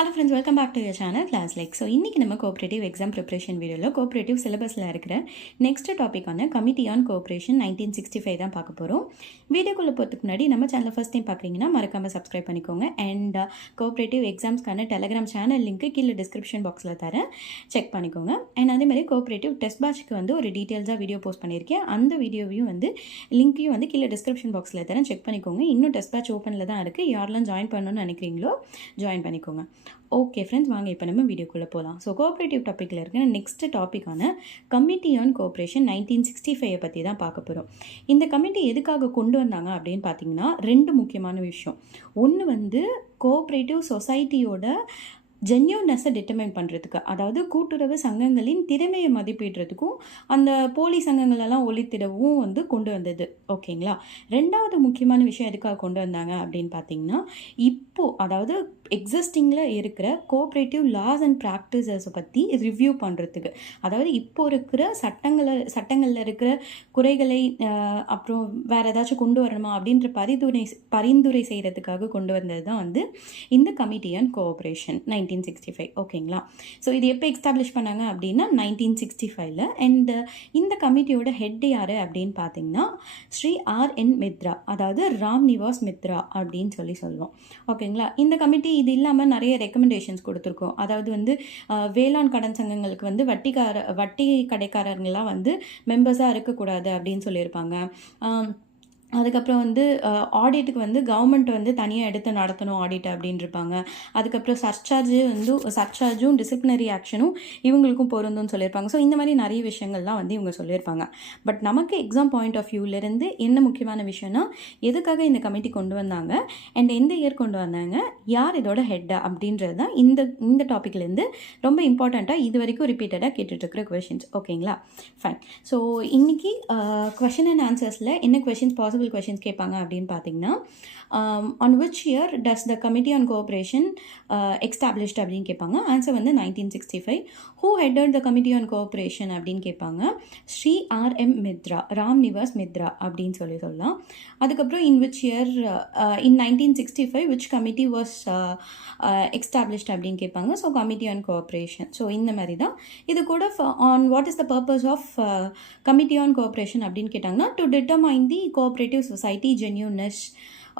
Hello friends welcome back to your channel class like so இன்றைக்கி நம்ம cooperative exam preparation வீடியோவில் cooperative சிலபஸில் இருக்கிற next டாப்பிக்கான committee on cooperation nineteen sixty five தான் பார்க்க போகிறோம் வீடியோக்குள்ளே போகிறதுக்கு முன்னாடி நம்ம சேனல் ஃபஸ்ட் டைம் பார்க்குறீங்கன்னா மறக்காமல் சப்ஸ்கிரைப் பண்ணிக்கோங்க. அண்ட் கோஆப்ரேட்டிவ் எக்ஸாம்ஸ்க்கான டெலகிராம் சேனல் லிங்க்கு கீழே டிஸ்கிரிப்ஷன் பாக்ஸில் தரேன். செக் பண்ணிக்கோங்க. அண்ட் அதேமாதிரி கோஆப்ரேட்டிவ் டெஸ்ட் பேட்ச்க்கு வந்து ஒரு டீட்டெயில்ஸாக வீடியோ போஸ்ட் பண்ணியிருக்கேன். அந்த வீடியோவையும் வந்து லிங்க்கையும் வந்து கீழே டிஸ்கிரிப்ஷன் பாக்ஸில் தரேன். செக் பண்ணிக்கோங்க. இன்னும் டெஸ்ட் பேட்ச் ஓப்பனில் தான் இருக்குது யாரெல்லாம் ஜாயின் பண்ணணும்னு நினைக்கிறீங்களோ ஜாயின் பண்ணிக்கோங்க. ஓகே ஃப்ரெண்ட்ஸ் வாங்க இப்போ நம்ம வீடியோக்குள்ளே போகலாம் ஸோ கோஆப்ரேட்டிவ் டாப்பிக்கில் இருக்கிற next டாப்பிக்கான committee on cooperation nineteen sixty ஃபைவை பற்றி தான் பார்க்க போகிறோம் இந்த கமிட்டி எதுக்காக கொண்டு வந்தாங்க அப்படின்னு பார்த்தீங்கன்னா ரெண்டு முக்கியமான விஷயம். ஒன்று வந்து கோஆப்ரேட்டிவ் சொசைட்டியோட ஜென்யூன்னஸை டிட்டர்மைன் பண்ணுறதுக்கு அதாவது கூட்டுறவு சங்கங்களின் திறமையை மதிப்பிடுறதுக்கும் அந்த போலி சங்கங்களெல்லாம் ஒழித்திடவும் வந்து கொண்டு வந்தது. ஓகேங்களா? ரெண்டாவது முக்கியமான விஷயம் எதுக்காக கொண்டு வந்தாங்க அப்படின்னு பார்த்தீங்கன்னா இப்போது அதாவது எக்ஸிஸ்டிங்கில் இருக்கிற கோஆப்ரேட்டிவ் லாஸ் அண்ட் ப்ராக்டிசஸை பற்றி ரிவ்யூ பண்ணுறதுக்கு அதாவது இப்போ இருக்கிற சட்டங்களை சட்டங்களில் இருக்கிற குறைகளை அப்புறம் வேறு ஏதாச்சும் கொண்டு வரணுமா அப்படின்ற பரிந்துரை பரிந்துரை செய்கிறதுக்காக கொண்டு வந்தது தான் வந்து இந்த committee on cooperation nineteen sixty five ஓகேங்களா ஸோ இது எப்போ எஸ்டாப்ளிஷ் பண்ணாங்க அப்படின்னா நைன்டீன் சிக்ஸ்டி ஃபைவ்ல அண்ட் இந்த கமிட்டியோட ஹெட் யார் அப்படின்னு பார்த்தீங்கன்னா ஸ்ரீ ஆர் என் மித்ரா. அதாவது ராம் நிவாஸ் மித்ரா அப்படின்னு சொல்லி சொல்லுவோம் ஓகேங்களா இந்த கமிட்டி இது இல்லாமல் நிறைய ரெக்கமெண்டேஷன்ஸ் கொடுத்துருக்கோம். அதாவது வந்து வேளாண் கடன் சங்கங்களுக்கு வந்து வட்டிக்கார வட்டி கடைக்காரங்களாம் வந்து மெம்பர்ஸாக இருக்கக்கூடாது அப்படின்னு சொல்லியிருப்பாங்க. அதுக்கப்புறம் வந்து ஆடிட்டுக்கு வந்து கவர்மெண்ட் வந்து தனியாக எடுத்து நடத்தணும் ஆடிட் அப்படின்ருப்பாங்க. அதுக்கப்புறம் சர்ச்சார்ஜு வந்து சர்ச்சார்ஜும் டிசிப்ளினரி ஆக்ஷனும் இவங்களுக்கும் பொருந்தும்னு சொல்லியிருப்பாங்க. ஸோ இந்த மாதிரி நிறைய விஷயங்கள்லாம் வந்து இவங்க சொல்லியிருப்பாங்க. பட் நமக்கு எக்ஸாம் பாயிண்ட் ஆஃப் வியூலேருந்து என்ன முக்கியமான விஷயம்னா எதுக்காக இந்த கமிட்டி கொண்டு வந்தாங்க? அண்ட் எந்த இயர் கொண்டு வந்தாங்க? யார் இதோட ஹெட் அப்படின்றது தான் இந்த இந்த டாப்பிக்லேருந்து ரொம்ப இம்பார்ட்டண்ட்டாக இது வரைக்கும் ரிப்பீட்டடாக கேட்டுட்ருக்கிற கொஷின்ஸ் ஓகேங்களா ஃபைன் ஸோ இன்றைக்கி கொஷின் அண்ட் ஆன்சர்ஸில் என்ன கொஷின்ஸ் பாசிபிள் கொஷின்ஸ் கேட்பாங்க அப்படின்னு பார்த்தீங்கன்னா on which year does the committee on cooperation established அப்படின்னு கேட்பாங்க. ஆன்சர் வந்து nineteen sixty five who headed the committee on cooperation அப்படின்னு கேட்பாங்க. ஸ்ரீ ஆர் எம் மித்ரா ராம் நிவாஸ் மித்ரா அப்படின்னு சொல்லி சொல்லலாம். அதுக்கப்புறம் in which year in nineteen sixty five which committee was established அப்படின்னு கேட்பாங்க. So committee on cooperation so இந்த மாதிரி தான். இது கூட on what is the purpose of committee on cooperation அப்படின்னு கேட்டாங்கன்னா to determine the cooperative society genuineness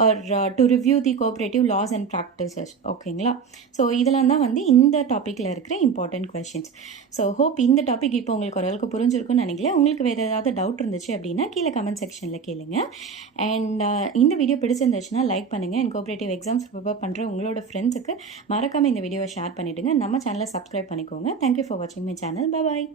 or to review the cooperative laws and practices ஓகேங்களா ஸோ இதெல்லாம் தான் வந்து இந்த டாப்பிக்கில் இருக்கிற இம்பார்ட்டன்ட் கொஷின்ஸ் ஸோ ஹோப் இந்த டாபிக் இப்போ உங்களுக்கு ஓரளவுக்கு புரிஞ்சிருக்கும்னு நினைக்கிறேன். உங்களுக்கு வேறு ஏதாவது டவுட் இருந்துச்சு அப்படின்னா கீழே கமெண்ட் செக்ஷனில் கேளுங்க. அண்ட் uh, இந்த வீடியோ பிடிச்சிருந்துச்சுன்னா லைக் பண்ணுங்கள் அண்ட் கோஆப்ரேட்டிவ் எக்ஸாம்ஸ் ப்ரிப்பேர் பண்ணுற உங்களோட ஃப்ரெண்ட்ஸுக்கு மறக்காமல் இந்த வீடியோவை ஷேர் பண்ணிவிடுங்க நம்ம சேனலை சப்ஸ்கிரைப் பண்ணிக்கோங்க. தேங்க்யூ ஃபார் வாட்சிங் மை சேனல் பாய்